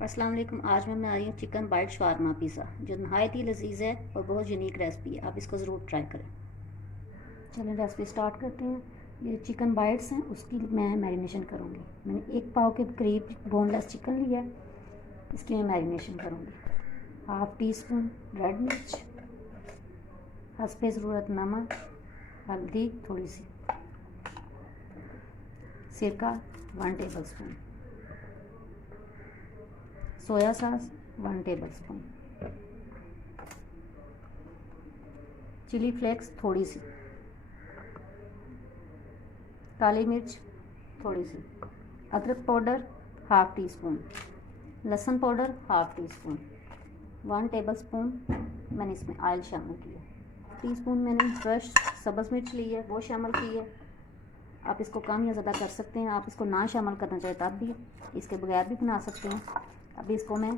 अस्सलाम वालेकुम। आज मैं आई हूँ चिकन बाइट शवारमा पिज़्ज़ा, जो नहायत ही लजीज है और बहुत यूनिक रेसिपी है। आप इसको ज़रूर ट्राई करें। चलें रेसिपी स्टार्ट करते हैं। ये चिकन बाइट्स हैं, उसकी मैं मैरिनेशन करूँगी। मैंने 1 पाव के करीब बोनलेस चिकन लिया है, इसकी मैं मैरिनेशन करूँगी। 1/2 टीस्पून रेड मिर्च, हस्बे ज़रूरत नमक, हल्दी थोड़ी सी, सिरका 1 tablespoon, soya sauce 1 tablespoon, chilli flakes थोड़ी सी, काली मिर्च थोड़ी सी, अदरक पाउडर 1/2 टीस्पून, लहसुन पाउडर 1/2 टीस्पून, 1 टेबल स्पून मैंने इसमें ऑयल शामिल किया। टीस्पून मैंने क्रश सब्ज़ मिर्च ली है, वो शामिल की है। आप इसको कम या ज़्यादा कर सकते हैं। आप इसको ना शामिल करना चाहे तब भी, इसके बगैर भी बना सकते हैं। अभी इसको मैं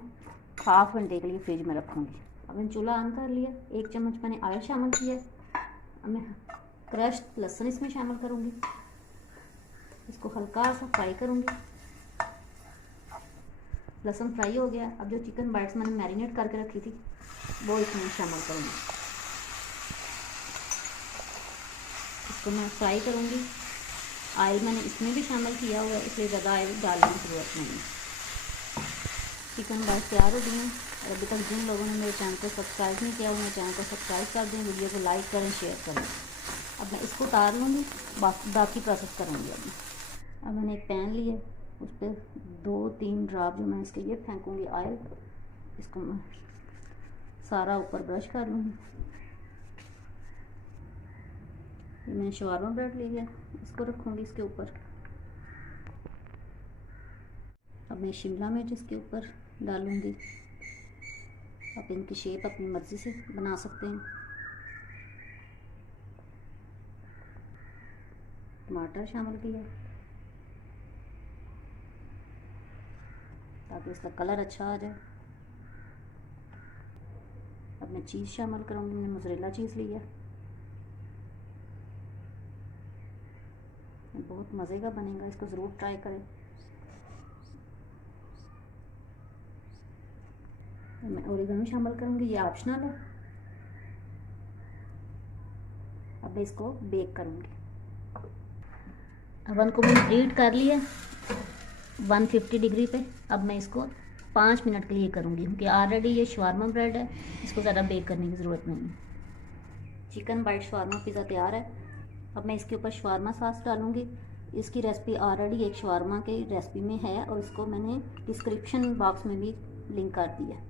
1/2 घंटे के लिए फ्रिज में रखूँगी। अब मैंने चूल्हा ऑन कर लिया, 1 चम्मच मैंने ऑयल शामिल किया। अब मैं क्रश्ड लहसुन इसमें शामिल करूँगी, इसको हल्का सा फ्राई करूँगी। लहसुन फ्राई हो गया। अब जो चिकन बाइट्स मैंने मैरिनेट करके रखी थी वो इसमें शामिल करूँगी। इसको मैं फ्राई करूँगी। ऑयल मैंने इसमें भी शामिल किया हुआ है, इसलिए ज़्यादा ऑयल डालने की ज़रूरत नहीं है। चिकन बाइट तैयार हो गई हैं। और अभी तक जिन लोगों ने मेरे चैनल को सब्सक्राइब नहीं किया वो मेरे चैनल को सब्सक्राइब कर दें, वीडियो को लाइक करें, शेयर करें। अब मैं इसको उतार लूँगी, बाकी प्रोसेस करूँगी। अब मैंने एक पैन लिया, उस पर 2-3 ड्रॉप जो मैं इसके ये फेंकूँगी ऑयल। इसको मैं सारा ऊपर ब्रश कर लूँगी। ये मैंने शवारमा ब्रेड ली है, इसको रखूँगी इसके ऊपर। अब मैं शिमला मिर्च इसके ऊपर डालूँगी। आप इनकी शेप अपनी मर्ज़ी से बना सकते हैं। टमाटर शामिल किया ताकि इसका कलर अच्छा आ जाए। अब मैं चीज़ शामिल करूँगी। मैंने मोज़रेला चीज़ लिया, बहुत मज़े का बनेगा, इसको ज़रूर ट्राई करें। मैं ओरिगेनो शामिल करूँगी, ये ऑप्शनल है। अब मैं इसको बेक करूँगी। अवन को मैंने हीट कर लिया 150 डिग्री पे। अब मैं इसको 5 मिनट के लिए करूँगी, क्योंकि ऑलरेडी ये शवारमा ब्रेड है, इसको ज़्यादा बेक करने की ज़रूरत नहीं है। चिकन बाइट शवारमा पिज़्ज़ा तैयार है। अब मैं इसके ऊपर शवारमा सॉस डालूँगी। इसकी रेसिपी ऑलरेडी एक शवारमा की रेसिपी में है और इसको मैंने डिस्क्रिप्शन बॉक्स में भी लिंक कर दिया।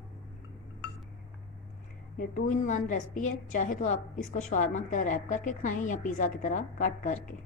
ये 2 in 1 रेसिपी है। चाहे तो आप इसको शवारमा की तरह रैप करके खाएं या पिज़्ज़ा की तरह कट करके।